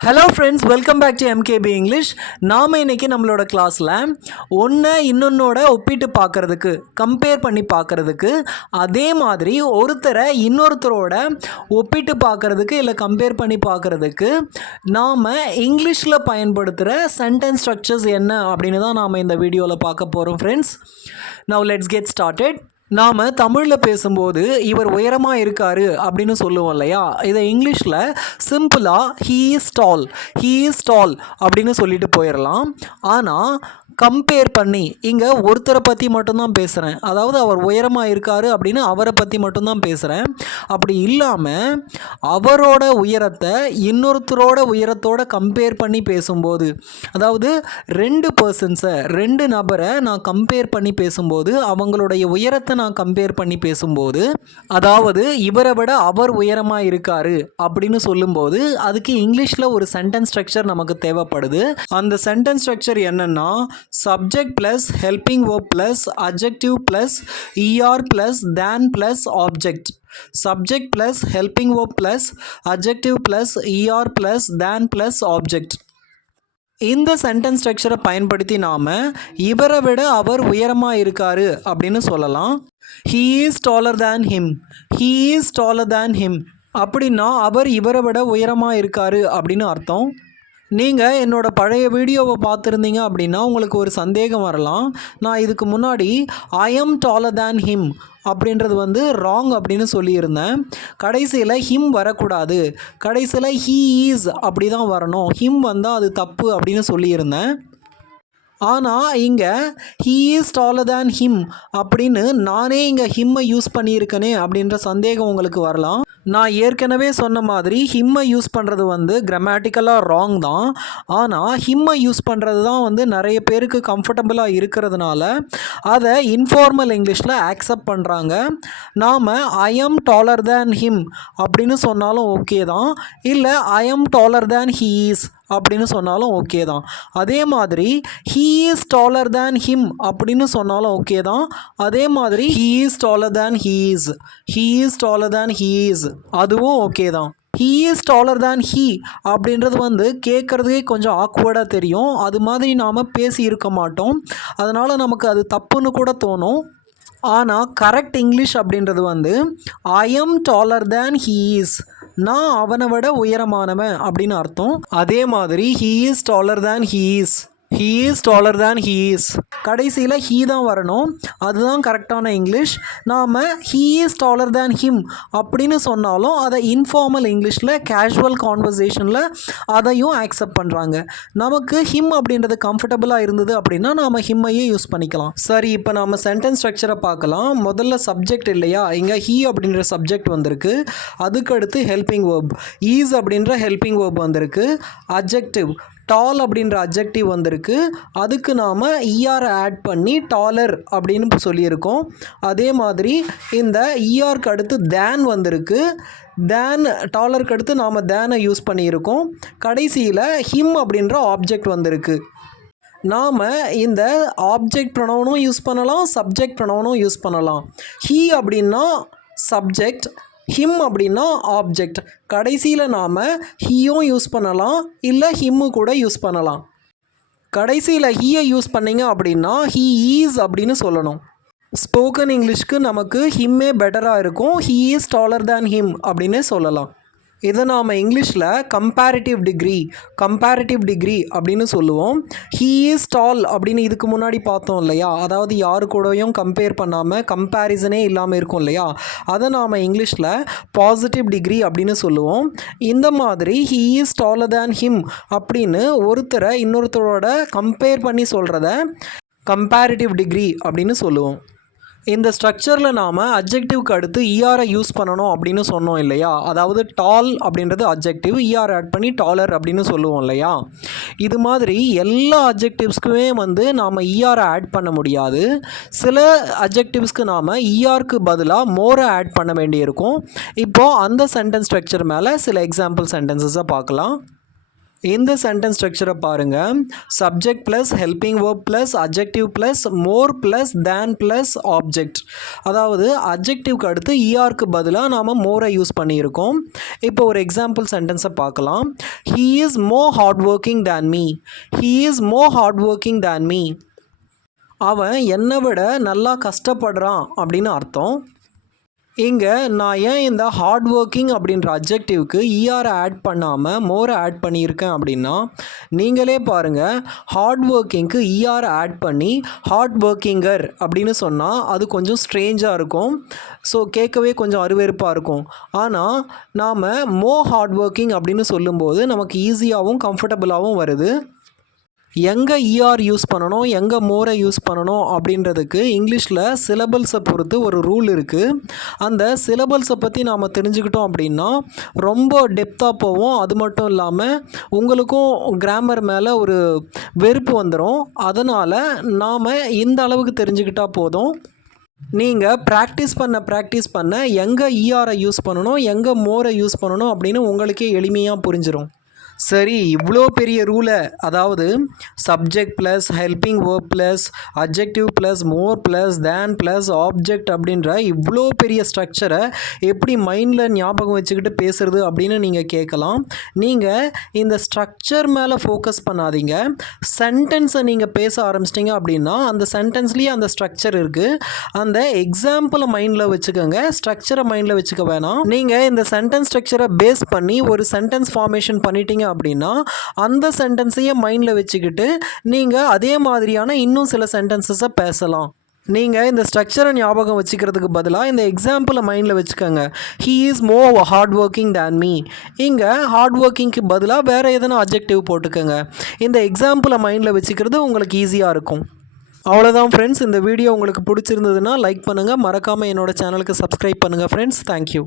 Hello friends, welcome back to MKB English. நாம் இன்றைக்கி நம்மளோட கிளாஸில் ஒன்றை இன்னொன்னோட ஒப்பிட்டு பார்க்குறதுக்கு, கம்பேர் பண்ணி பார்க்குறதுக்கு, அதே மாதிரி ஒருத்தரை இன்னொருத்தரோட ஒப்பிட்டு பார்க்குறதுக்கு இல்லை கம்பேர் பண்ணி பார்க்குறதுக்கு நாம் இங்கிலீஷில் பயன்படுத்துகிற சென்டென்ஸ் ஸ்ட்ரக்சர்ஸ் என்ன அப்படின்னு தான் நாம் இந்த வீடியோவில் பார்க்க போகிறோம் friends. Now let's get started. நாம் தமிழில் பேசும்போது இவர் உயரமாக இருக்கார் அப்படின்னு சொல்லுவோம் இல்லையா, இதை இங்கிலீஷில் சிம்பிளாக ஹீ இஸ் டால் அப்படின்னு சொல்லிட்டு போயிடலாம். ஆனால் கம்பேர் பண்ணி இங்கே ஒருத்தரை பற்றி மட்டும்தான் பேசுகிறேன், அதாவது அவர் உயரமாக இருக்கார் அப்படின்னு அவரை பற்றி மட்டும்தான் பேசுகிறேன். அப்படி இல்லாமல் அவரோட உயரத்தை இன்னொருத்தரோட உயரத்தோட கம்பேர் பண்ணி பேசும்போது, அதாவது ரெண்டு நபரை நான் கம்பேர் பண்ணி பேசும்போது, அவங்களுடைய உயரத்தை நான் கம்பேர் பண்ணி பேசும்போது, அதாவது இவரை விட அவர் உயரமாக இருக்கார் அப்படின்னு சொல்லும்போது அதுக்கு இங்கிலீஷில் ஒரு சென்டென்ஸ் ஸ்ட்ரக்சர் நமக்கு தேவைப்படுது. அந்த சென்டென்ஸ் ஸ்ட்ரக்சர் என்னென்னா subject plus helping verb plus adjective plus er plus than plus object. Subject plus helping verb plus adjective plus er plus than plus object. இந்த சென்டென்ஸ் ஸ்ட்ரக்சரை பயன்படுத்தி நாம் இவரை விட அவர் உயரமாக இருக்கார் அப்படின்னு சொல்லலாம். he is taller than him அப்படின்னா அவர் இவரை விட உயரமாக இருக்கார் அப்படின்னு அர்த்தம். நீங்கள் என்னோடய பழைய வீடியோவை பார்த்துருந்தீங்க அப்படின்னா உங்களுக்கு ஒரு சந்தேகம் வரலாம். நான் இதுக்கு முன்னாடி I am dollar than him அப்படின்றது ராங் அப்படின்னு சொல்லியிருந்தேன். கடைசியில் ஹிம் வரக்கூடாது, கடைசியில் ஹீ ஈஸ் அப்படி தான் வரணும், ஹிம் வந்தால் அது தப்பு அப்படின்னு சொல்லியிருந்தேன். ஆனால் இங்கே he is taller than him அப்படின்னு நானே இங்கே ஹிம்மை யூஸ் பண்ணியிருக்கனே அப்படின்ற சந்தேகம் உங்களுக்கு வரலாம். நான் ஏற்கனவே சொன்ன மாதிரி ஹிம்மை யூஸ் பண்ணுறது கிராமட்டிக்கலாக ராங் தான். ஆனால் ஹிம்மை யூஸ் பண்ணுறது தான் நிறைய பேருக்கு கம்ஃபர்டபுளாக இருக்கிறதுனால அதை இன்ஃபார்மல் இங்கிலீஷில் ஆக்செப்ட் பண்ணுறாங்க. நாம் I am dollar than him அப்படின்னு சொன்னாலும் ஓகே தான், இல்லை I am dollar than he is அப்படின்னு சொன்னாலும் ஓகே தான். அதே மாதிரி he is taller than him அப்படின்னு சொன்னாலும் ஓகே தான். அதே மாதிரி he is taller than he is அதுவும் ஓகே தான். He is taller than he அப்படின்றது கேட்குறதுக்கே கொஞ்சம் ஆக்வர்டாக தெரியும், அது மாதிரி நாம் பேசி இருக்க மாட்டோம், அதனால் நமக்கு அது தப்புன்னு கூட தோணும். ஆனால் கரெக்ட் இங்கிலீஷ் அப்படின்றது I am dollar than he is, நான் அவனை விட உயரமானவன் அப்படின்னு அர்த்தம். அதே மாதிரி he is taller than he is கடைசியில் ஹீ தான் வரணும், அதுதான் கரெக்டான இங்கிலீஷ். நாம் he is taller than him அப்படின்னு சொன்னாலும் அதை இன்ஃபார்மல் இங்கிலீஷில் கேஷுவல் கான்வர்சேஷனில் அதையும் ஆக்செப்ட் பண்ணுறாங்க. நமக்கு ஹிம் அப்படின்றது கம்ஃபர்டபுளாக இருந்தது அப்படின்னா நாம் ஹிம்மையே யூஸ் பண்ணிக்கலாம். சரி, இப்போ நாம் சென்டென்ஸ் ஸ்ட்ரக்சரை பார்க்கலாம். முதல்ல சப்ஜெக்ட் இல்லையா, இங்கே ஹீ அப்படின்ற சப்ஜெக்ட் வந்திருக்கு, அதுக்கடுத்து ஹெல்பிங் வேர்ப் ஈஸ் அப்படின்ற ஹெல்பிங் வேர்ப் வந்திருக்கு, அட்ஜெக்டிவ் டால் அப்படின்ற அட்ஜெக்டிவ் வந்திருக்கு, அதுக்கு நாம் இஆர் ஆட் பண்ணி டாலர் அப்படின்னு சொல்லியிருக்கோம். அதே மாதிரி இந்த இஆருக்கு அடுத்து தேன் வந்திருக்கு, தேன் டாலருக்கு அடுத்து நாம் தேனை யூஸ் பண்ணியிருக்கோம். கடைசியில் ஹிம் அப்படின்ற ஆப்ஜெக்ட் வந்திருக்கு. நாம் இந்த ஆப்ஜெக்ட் ப்ரொனவுனும் யூஸ் பண்ணலாம், சப்ஜெக்ட் ப்ரொனவுனும் யூஸ் பண்ணலாம். ஹீ அப்படின்னா சப்ஜெக்ட், ஹிம் அப்படின்னா ஆப்ஜெக்ட். கடைசியில் நாம் ஹீயும் யூஸ் பண்ணலாம், இல்லை ஹிம்மு கூட யூஸ் பண்ணலாம். கடைசியில் ஹீயை யூஸ் பண்ணிங்க அப்படின்னா ஹீ ஈஸ் அப்படின்னு சொல்லணும். ஸ்போக்கன் இங்கிலீஷ்க்கு நமக்கு ஹிம்மே பெட்டராக இருக்கும், he is taller than him அப்படின்னே சொல்லலாம். இதை நாம் இங்கிலீஷில் கம்பேரிட்டிவ் டிகிரி அப்படின்னு சொல்லுவோம். ஹீ இஸ் டால் அப்படின்னு இதுக்கு முன்னாடி பார்த்தோம் இல்லையா, அதாவது யாரு கூடயும் கம்பேர் பண்ணாமல் கம்பேரிசனே இல்லாமல் இருக்கும் இல்லையா, அதை நாம் இங்கிலீஷில் பாசிட்டிவ் டிகிரி அப்படின்னு சொல்லுவோம். இந்த மாதிரி he is taller than him அப்படின்னு ஒருத்தரை இன்னொருத்தரோட கம்பேர் பண்ணி சொல்கிறத கம்பேரிட்டிவ் டிகிரி அப்படின்னு சொல்லுவோம். இந்த ஸ்ட்ரக்சரில் நாம் அட்ஜெக்டிவ்க்கு அடுத்து இஆரை யூஸ் பண்ணணும் அப்படின்னு சொன்னோம் இல்லையா, அதாவது டால் அப்படின்றது அட்ஜெக்டிவ், இஆர் ஆட் பண்ணி டாலர் அப்படின்னு சொல்லுவோம் இல்லையா. இது மாதிரி எல்லா அட்ஜெக்டிவ்ஸ்க்குமே நாம் இஆரை ஆட் பண்ண முடியாது. சில அட்ஜெக்டிவ்ஸ்க்கு நாம் இஆருக்கு பதிலாக மோரை ஆட் பண்ண வேண்டியிருக்கும். இப்போது அந்த சென்டென்ஸ் ஸ்ட்ரக்சர் மேலே சில எக்ஸாம்பிள் சென்டென்சஸை பார்க்கலாம். இந்த சென்டென்ஸ் ஸ்ட்ரக்சரை பாருங்கள். Subject plus helping verb plus adjective plus more plus than plus object. அதாவது அட்ஜெக்டிவ்க்கு அடுத்து க்கு பதிலாக நாம் மோரை யூஸ் பண்ணியிருக்கோம். இப்போ ஒரு எக்ஸாம்பிள் சென்டென்ஸை பார்க்கலாம். He is more hardworking than me. He is more hardworking than me. அவன் என்னை விட நல்லா கஷ்டப்படுறான் அப்படின்னு அர்த்தம். இங்கே நான் ஏன் இந்த ஹார்ட் ஒர்க்கிங் அப்படின்ற அட்ஜெக்டிவ்க்கு ஆட் பண்ணாமல் மோரை ஆட் பண்ணியிருக்கேன் அப்படின்னா, நீங்களே பாருங்கள், ஹார்ட் ஒர்க்கிங்க்கு ஆட் பண்ணி ஹார்ட் ஒர்க்கிங்கர் அப்படின்னு சொன்னால் அது கொஞ்சம் ஸ்ட்ரேஞ்சாக இருக்கும். ஸோ கேட்கவே கொஞ்சம் அருவெறுப்பாக இருக்கும். ஆனால் நாம் ஹார்ட் ஒர்க்கிங் அப்படின்னு சொல்லும்போது நமக்கு ஈஸியாகவும் கம்ஃபர்டபுளாகவும் வருது. எங்கே யூஸ் பண்ணணும், எங்கே மோரை யூஸ் பண்ணணும் அப்படின்றதுக்கு இங்கிலீஷில் சிலபல்ஸை பொறுத்து ஒரு ரூல் இருக்குது. அந்த சிலபல்ஸை பற்றி நாம் தெரிஞ்சுக்கிட்டோம் அப்படின்னா ரொம்ப டெப்த்தாக போவோம். அது மட்டும் இல்லாமல் உங்களுக்கும் கிராமர் மேலே ஒரு வெறுப்பு வந்துடும். அதனால் நாம் இந்த அளவுக்கு தெரிஞ்சுக்கிட்டால் போதும். நீங்கள் ப்ராக்டிஸ் பண்ண எங்கே யூஸ் பண்ணணும், எங்கே மோரை யூஸ் பண்ணணும் அப்படின்னு உங்களுக்கே எளிமையாக புரிஞ்சிடும். சரி, இவ்வளோ பெரிய ரூலை, அதாவது subject plus helping verb plus adjective plus more plus than plus object அப்படின்ற இவ்வளோ பெரிய ஸ்ட்ரக்சரை எப்படி மைண்டில் ஞாபகம் வச்சுக்கிட்டு பேசுகிறது அப்படின்னு நீங்கள் கேட்கலாம். நீங்கள் இந்த ஸ்ட்ரக்சர் மேலே ஃபோக்கஸ் பண்ணாதீங்க. சென்டென்ஸை நீங்கள் பேச ஆரம்பிச்சிட்டிங்க அப்படின்னா அந்த சென்டென்ஸ்லேயே அந்த ஸ்ட்ரக்சர் இருக்குது. அந்த எக்ஸாம்பிளை மைண்டில் வச்சுக்கோங்க, ஸ்ட்ரக்சரை மைண்டில் வச்சுக்க வேணாம். நீங்கள் இந்த சென்டென்ஸ் ஸ்ட்ரக்சரை பேஸ் பண்ணி ஒரு சென்டென்ஸ் ஃபார்மேஷன் பண்ணிட்டீங்க அப்படின்னா அந்த சென்டென்ஸையே மைண்டில் வச்சுக்கிட்டு நீங்கள் அதே மாதிரியான இன்னும் சில சென்டென்சஸை பேசலாம். நீங்கள் இந்த ஸ்ட்ரக்சரை ஞாபகம் வச்சுக்கிறதுக்கு பதிலாக இந்த எக்ஸாம்பிளை மைண்டில் வச்சுக்கோங்க. He is more hard working than me. இங்கே ஹார்ட் ஒர்க்கிங்க்கு பதிலாக வேறு எதனா அட்ஜெக்டிவ் போட்டுக்கோங்க. இந்த எக்ஸாம்பிளை மைண்டில் வச்சுக்கிறது உங்களுக்கு ஈஸியாக இருக்கும். அவ்வளோதான் ஃப்ரெண்ட்ஸ். இந்த வீடியோ உங்களுக்கு பிடிச்சிருந்ததுன்னா லைக் பண்ணுங்கள். மறக்காமல் என்னோடய சேனலுக்கு சப்ஸ்கிரைப் பண்ணுங்கள் ஃப்ரெண்ட்ஸ். தேங்க்யூ.